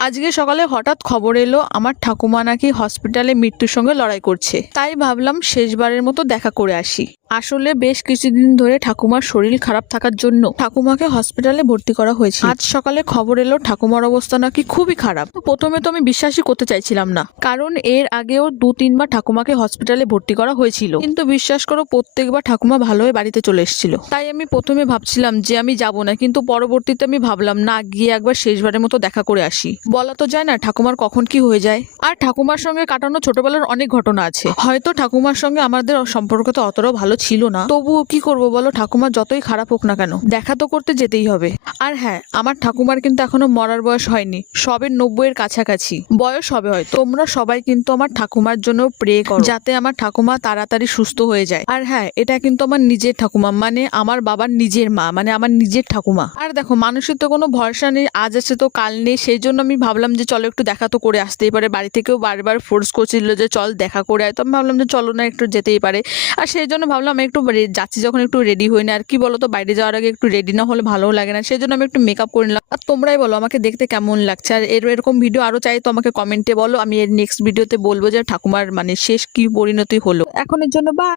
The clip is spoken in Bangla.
আজকে সকালে হঠাৎ খবর এলো আমার ঠাকুমা নাকি হসপিটালে মৃত্যুর সঙ্গে লড়াই করছে। তাই ভাবলাম শেষবারের মতো দেখা করে আসি। আসলে বেশ কিছুদিন ধরে ঠাকুমার শরীর খারাপ থাকার জন্য ঠাকুমাকে হসপিটালে ভর্তি করা হয়েছে। আজ সকালে খবর এলো ঠাকুমার অবস্থা নাকি খুবই খারাপ। প্রথমে তো আমি বিশ্বাসই করতে চাইছিলাম না, কারণ এর আগেও 2-3 বার ঠাকুমাকে হসপিটালে ভর্তি করা হয়েছিল, কিন্তু বিশ্বাস করো প্রত্যেকবার ঠাকুমা ভালো হয়ে বাড়িতে চলে এসেছিল। তাই আমি প্রথমে ভাবছিলাম যে আমি যাব না, কিন্তু পরবর্তীতে আমি ভাবলাম না, গিয়ে একবার শেষবারের মতো দেখা করে আসি। বলা তো যায় না ঠাকুমার কখন কি হয়ে যায়। আর ঠাকুমার সঙ্গে কাটানো ছোটবেলার অনেক ঘটনা আছে। হয়তো ঠাকুমার সঙ্গে আমাদের সম্পর্ক তো অতটাও ভালো ছিল না, তবুও কি করব বলো, ঠাকুমার যতই খারাপ হোক না কেন দেখা তো করতে যেতেই হবে। আর হ্যাঁ, আমার ঠাকুমার কিন্তু এখনো মরার বয়স হয়নি, সবে 90-এর কাছাকাছি বয়স হবে হয়তো। তোমরা সবাই কিন্তু আমার ঠাকুমার জন্য প্রে করো যাতে আমার ঠাকুমা তাড়াতাড়ি সুস্থ হয়ে যায়। আর হ্যাঁ, এটা কিন্তু আমার নিজের ঠাকুমা, মানে আমার বাবার নিজের মা, মানে আমার নিজের ঠাকুমা। আর দেখো, মানুষের তো কোনো ভরসা নেই, আজ আছে তো কাল নেই। সেই জন্য আমি ভাবলাম যে চলো একটু দেখা তো করে আসতেই পারে। বাড়ি থেকেও বারবার ফোর্স করছিল যে চল দেখা করে আয়, তো আমি ভাবলাম যে চলো না, একটু যেতেই পারে। আর সেই জন্য ভাবলাম আমি একটু যাচ্ছি যখন একটু রেডি হই না। আর কি বলো তো, বাইরে যাওয়ার আগে একটু রেডি না হলে ভালোও লাগে না, সেই জন্য আমি একটু মেকআপ করে নিলাম। আর তোমরাই বলো আমাকে দেখতে কেমন লাগছে। আর এরকম ভিডিও আরো চাই তো আমাকে কমেন্টে বলো, আমি এর নেক্সট ভিডিওতে বলবো যে ঠাকুমার মানে শেষ কি পরিণতি হলো। এখনের জন্য বা